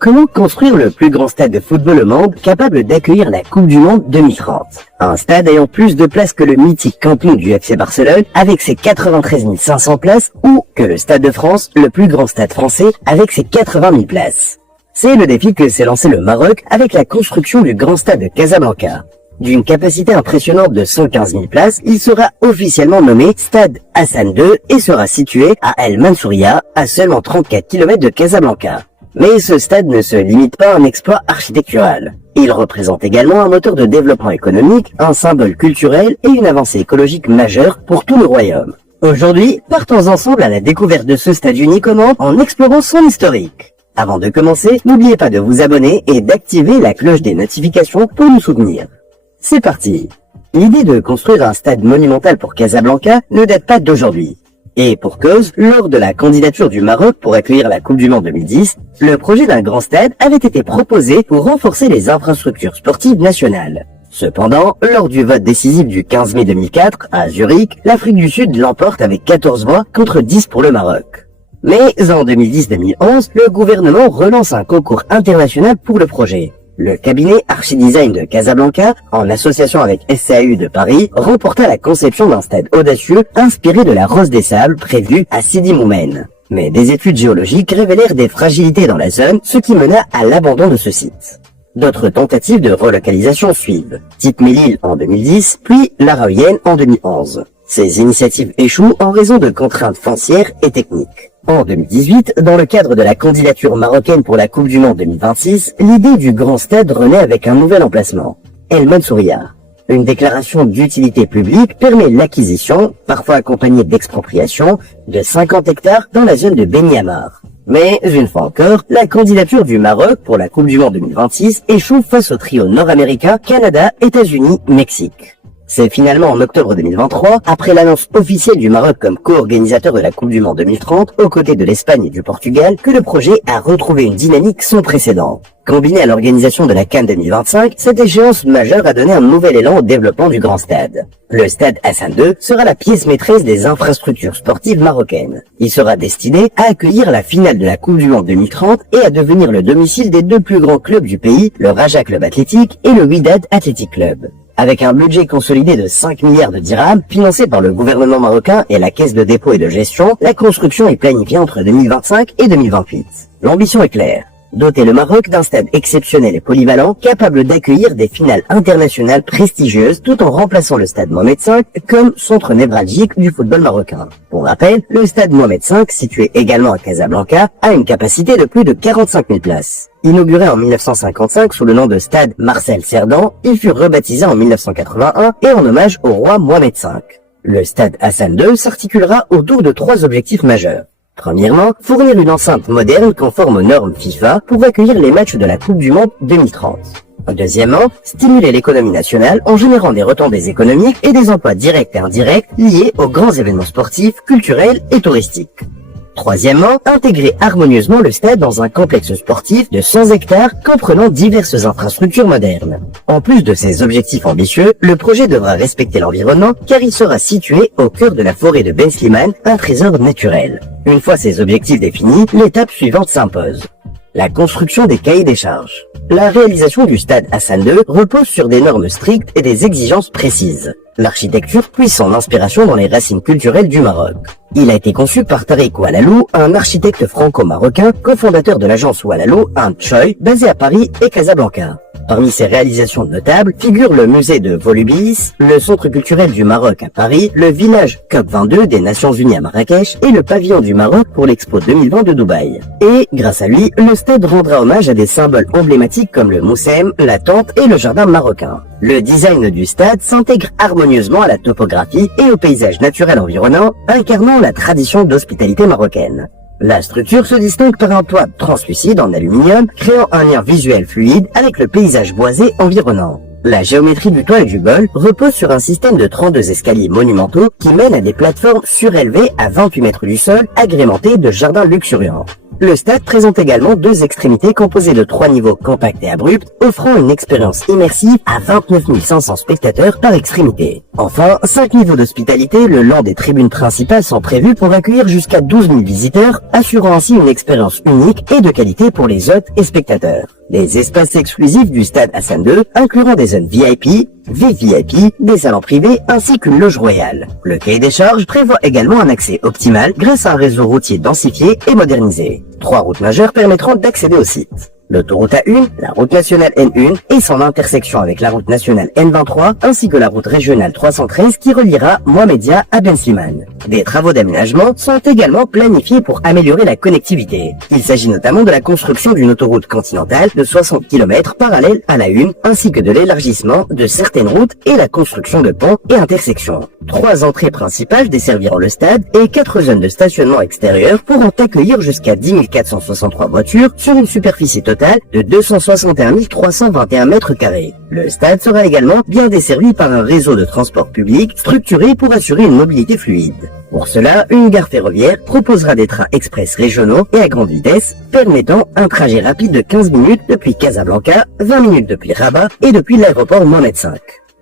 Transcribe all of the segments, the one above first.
Comment construire le plus grand stade de football au monde capable d'accueillir la Coupe du Monde 2030? Un stade ayant plus de places que le mythique camping du FC Barcelone avec ses 93 500 places ou que le Stade de France, le plus grand stade français avec ses 80 000 places. C'est le défi que s'est lancé le Maroc avec la construction du grand stade de Casablanca. D'une capacité impressionnante de 115 000 places, il sera officiellement nommé Stade Hassan II et sera situé à El Mansouria, à seulement 34 km de Casablanca. Mais ce stade ne se limite pas à un exploit architectural. Il représente également un moteur de développement économique, un symbole culturel et une avancée écologique majeure pour tout le royaume. Aujourd'hui, partons ensemble à la découverte de ce stade unique au monde en explorant son historique. Avant de commencer, n'oubliez pas de vous abonner et d'activer la cloche des notifications pour nous soutenir. C'est parti! L'idée de construire un stade monumental pour Casablanca ne date pas d'aujourd'hui. Et pour cause, lors de la candidature du Maroc pour accueillir la Coupe du Monde 2010, le projet d'un grand stade avait été proposé pour renforcer les infrastructures sportives nationales. Cependant, lors du vote décisif du 15 mai 2004, à Zurich, l'Afrique du Sud l'emporte avec 14 voix contre 10 pour le Maroc. Mais en 2010-2011, le gouvernement relance un concours international pour le projet. Le cabinet Archidesign de Casablanca, en association avec SCAU de Paris, remporta la conception d'un stade audacieux inspiré de la Rose des Sables prévue à Sidi Moumen. Mais des études géologiques révélèrent des fragilités dans la zone, ce qui mena à l'abandon de ce site. D'autres tentatives de relocalisation suivent, type Melil en 2010, puis Laraouyenne en 2011. Ces initiatives échouent en raison de contraintes foncières et techniques. En 2018, dans le cadre de la candidature marocaine pour la Coupe du Monde 2026, l'idée du grand stade renaît avec un nouvel emplacement, El Mansouria. Une déclaration d'utilité publique permet l'acquisition, parfois accompagnée d'expropriation, de 50 hectares dans la zone de Beni Amar. Mais, une fois encore, la candidature du Maroc pour la Coupe du Monde 2026 échoue face au trio nord-américain Canada, États-Unis, Mexique. C'est finalement en octobre 2023, après l'annonce officielle du Maroc comme co-organisateur de la Coupe du Monde 2030, aux côtés de l'Espagne et du Portugal, que le projet a retrouvé une dynamique sans précédent. Combiné à l'organisation de la CAN 2025, cette échéance majeure a donné un nouvel élan au développement du grand stade. Le stade Hassan II sera la pièce maîtresse des infrastructures sportives marocaines. Il sera destiné à accueillir la finale de la Coupe du Monde 2030 et à devenir le domicile des deux plus grands clubs du pays, le Raja Club Athlétique et le Wydad Athletic Club. Avec un budget consolidé de 5 milliards de dirhams, financé par le gouvernement marocain et la caisse de dépôt et de gestion, la construction est planifiée entre 2025 et 2028. L'ambition est claire. Doter le Maroc d'un stade exceptionnel et polyvalent, capable d'accueillir des finales internationales prestigieuses tout en remplaçant le stade Mohamed V comme centre névralgique du football marocain. Pour rappel, le stade Mohamed V, situé également à Casablanca, a une capacité de plus de 45 000 places. Inauguré en 1955 sous le nom de stade Marcel Cerdan, il fut rebaptisé en 1981 et en hommage au roi Mohamed V. Le stade Hassan II s'articulera autour de 3 objectifs majeurs. Premièrement, fournir une enceinte moderne conforme aux normes FIFA pour accueillir les matchs de la Coupe du Monde 2030. Deuxièmement, stimuler l'économie nationale en générant des retombées économiques et des emplois directs et indirects liés aux grands événements sportifs, culturels et touristiques. Troisièmement, intégrer harmonieusement le stade dans un complexe sportif de 100 hectares comprenant diverses infrastructures modernes. En plus de ces objectifs ambitieux, le projet devra respecter l'environnement car il sera situé au cœur de la forêt de Ben Slimane, un trésor naturel. Une fois ces objectifs définis, l'étape suivante s'impose. La construction des cahiers des charges. La réalisation du stade Hassan II repose sur des normes strictes et des exigences précises. L'architecture puise son inspiration dans les racines culturelles du Maroc. Il a été conçu par Tariq Oualalou, un architecte franco-marocain, cofondateur de l'agence Oualalou & Choi, basée à Paris et Casablanca. Parmi ses réalisations notables figurent le musée de Volubilis, le centre culturel du Maroc à Paris, le village COP22 des Nations Unies à Marrakech et le pavillon du Maroc pour l'Expo 2020 de Dubaï. Et, grâce à lui, le stade rendra hommage à des symboles emblématiques comme le moussem, la tente et le jardin marocain. Le design du stade s'intègre harmonieusement à la topographie et au paysage naturel environnant, incarnant la tradition d'hospitalité marocaine. La structure se distingue par un toit translucide en aluminium, créant un lien visuel fluide avec le paysage boisé environnant. La géométrie du toit et du bol repose sur un système de 32 escaliers monumentaux qui mènent à des plateformes surélevées à 28 mètres du sol, agrémentées de jardins luxuriants. Le stade présente également deux extrémités composées de 3 niveaux compacts et abrupts, offrant une expérience immersive à 29 500 spectateurs par extrémité. Enfin, 5 niveaux d'hospitalité le long des tribunes principales sont prévus pour accueillir jusqu'à 12 000 visiteurs, assurant ainsi une expérience unique et de qualité pour les hôtes et spectateurs. Les espaces exclusifs du stade Hassan II incluront des zones VIP, VVIP, des salons privés ainsi qu'une loge royale. Le cahier des charges prévoit également un accès optimal grâce à un réseau routier densifié et modernisé. 3 routes majeures permettront d'accéder au site. L'autoroute A1, la route nationale N1 et son intersection avec la route nationale N23 ainsi que la route régionale 313 qui reliera Mohamedia à Ben Slimane. Des travaux d'aménagement sont également planifiés pour améliorer la connectivité. Il s'agit notamment de la construction d'une autoroute continentale de 60 km parallèle à la 1 ainsi que de l'élargissement de certaines routes et la construction de ponts et intersections. 3 entrées principales desserviront le stade et 4 zones de stationnement extérieur pourront accueillir jusqu'à 10 463 voitures sur une superficie totale de 261 321 mètres carrés. Le stade sera également bien desservi par un réseau de transport public structuré pour assurer une mobilité fluide. Pour cela, une gare ferroviaire proposera des trains express régionaux et à grande vitesse, permettant un trajet rapide de 15 minutes depuis Casablanca, 20 minutes depuis Rabat et depuis l'aéroport Mohamed V.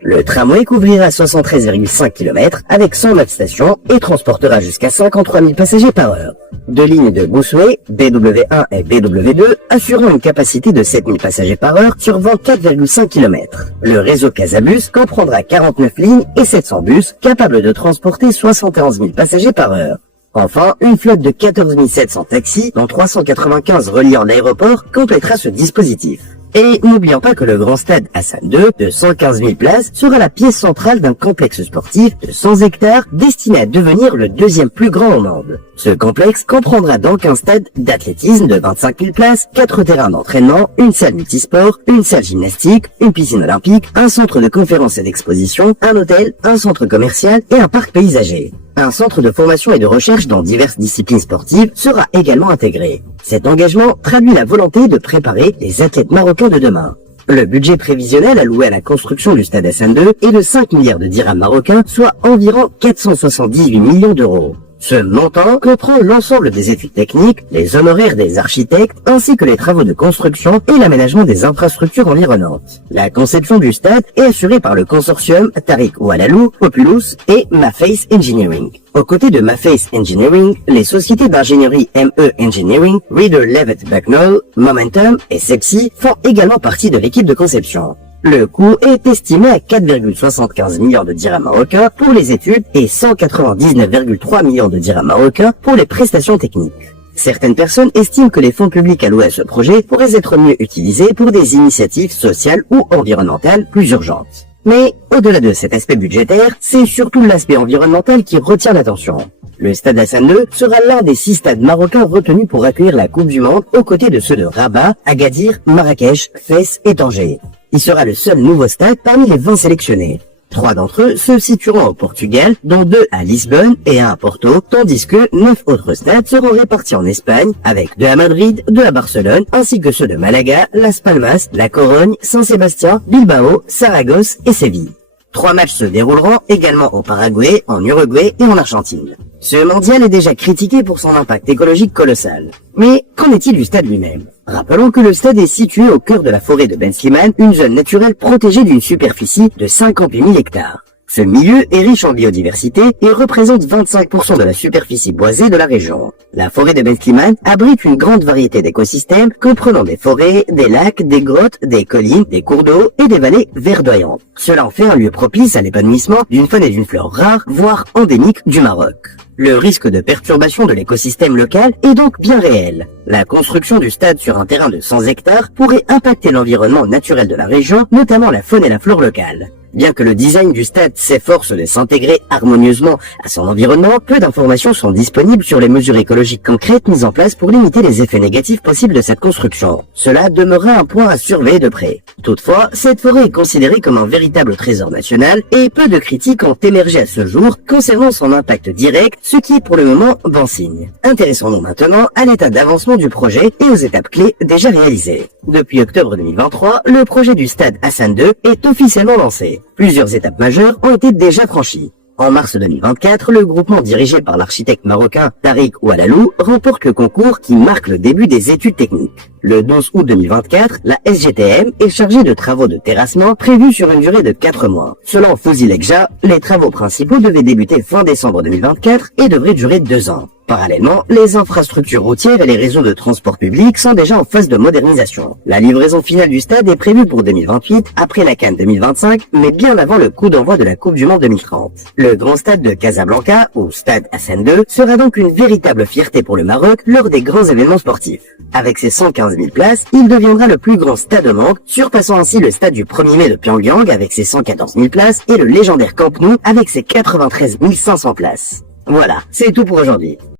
Le tramway couvrira 73,5 km avec 109 stations et transportera jusqu'à 53 000 passagers par heure. 2 lignes de Busway, BW1 et BW2, assurant une capacité de 7 000 passagers par heure sur 24,5 km. Le réseau Casabus comprendra 49 lignes et 700 bus capables de transporter 71 000 passagers par heure. Enfin, une flotte de 14 700 taxis, dont 395 reliant l'aéroport, complétera ce dispositif. Et n'oublions pas que le grand stade Hassan II, de 115 000 places, sera la pièce centrale d'un complexe sportif de 100 hectares destiné à devenir le deuxième plus grand au monde. Ce complexe comprendra donc un stade d'athlétisme de 25 000 places, 4 terrains d'entraînement, une salle multisport, une salle gymnastique, une piscine olympique, un centre de conférences et d'exposition, un hôtel, un centre commercial et un parc paysager. Un centre de formation et de recherche dans diverses disciplines sportives sera également intégré. Cet engagement traduit la volonté de préparer les athlètes marocains de demain. Le budget prévisionnel alloué à la construction du stade Hassan II est de 5 milliards de dirhams marocains, soit environ 478 millions d'euros. Ce montant comprend l'ensemble des études techniques, les honoraires des architectes, ainsi que les travaux de construction et l'aménagement des infrastructures environnantes. La conception du stade est assurée par le consortium Tariq Oualalou, Populous et Maface Engineering. Aux côtés de Maface Engineering, les sociétés d'ingénierie ME Engineering, Reader Levitt Bucknell, Momentum et Sepsi font également partie de l'équipe de conception. Le coût est estimé à 4,75 millions de dirhams marocains pour les études et 199,3 millions de dirhams marocains pour les prestations techniques. Certaines personnes estiment que les fonds publics alloués à ce projet pourraient être mieux utilisés pour des initiatives sociales ou environnementales plus urgentes. Mais au-delà de cet aspect budgétaire, c'est surtout l'aspect environnemental qui retient l'attention. Le stade Hassan II sera l'un des 6 stades marocains retenus pour accueillir la Coupe du Monde aux côtés de ceux de Rabat, Agadir, Marrakech, Fès et Tanger. Il sera le seul nouveau stade parmi les 20 sélectionnés. 3 d'entre eux se situeront au Portugal, dont 2 à Lisbonne et 1 à Porto, tandis que 9 autres stades seront répartis en Espagne, avec 2 à Madrid, 2 à Barcelone, ainsi que ceux de Malaga, Las Palmas, La Corogne, Saint-Sébastien, Bilbao, Saragosse et Séville. 3 matchs se dérouleront également au Paraguay, en Uruguay et en Argentine. Ce mondial est déjà critiqué pour son impact écologique colossal. Mais qu'en est-il du stade lui-même? Rappelons que le stade est situé au cœur de la forêt de Ben Slimane, une zone naturelle protégée d'une superficie de 58 000 hectares. Ce milieu est riche en biodiversité et représente 25% de la superficie boisée de la région. La forêt de Ben Slimane abrite une grande variété d'écosystèmes comprenant des forêts, des lacs, des grottes, des collines, des cours d'eau et des vallées verdoyantes. Cela en fait un lieu propice à l'épanouissement d'une faune et d'une flore rares, voire endémiques du Maroc. Le risque de perturbation de l'écosystème local est donc bien réel. La construction du stade sur un terrain de 100 hectares pourrait impacter l'environnement naturel de la région, notamment la faune et la flore locale. Bien que le design du stade s'efforce de s'intégrer harmonieusement à son environnement, peu d'informations sont disponibles sur les mesures écologiques concrètes mises en place pour limiter les effets négatifs possibles de cette construction. Cela demeurera un point à surveiller de près. Toutefois, cette forêt est considérée comme un véritable trésor national et peu de critiques ont émergé à ce jour concernant son impact direct, ce qui est pour le moment bon signe. Intéressons-nous maintenant à l'état d'avancement du projet et aux étapes clés déjà réalisées. Depuis octobre 2023, le projet du stade Hassan II est officiellement lancé. Plusieurs étapes majeures ont été déjà franchies. En mars 2024, le groupement dirigé par l'architecte marocain Tariq Oualalou remporte le concours qui marque le début des études techniques. Le 12 août 2024, la SGTM est chargée de travaux de terrassement prévus sur une durée de 4 mois. Selon Fouzi Lekja, les travaux principaux devaient débuter fin décembre 2024 et devraient durer 2 ans. Parallèlement, les infrastructures routières et les réseaux de transport public sont déjà en phase de modernisation. La livraison finale du stade est prévue pour 2028, après la CAN 2025, mais bien avant le coup d'envoi de la Coupe du Monde 2030. Le grand stade de Casablanca, ou stade Hassan II, sera donc une véritable fierté pour le Maroc lors des grands événements sportifs. Avec ses 115 000 places, il deviendra le plus grand stade au monde, surpassant ainsi le stade du 1er mai de Pyongyang avec ses 114 000 places et le légendaire Camp Nou avec ses 93 500 places. Voilà, c'est tout pour aujourd'hui.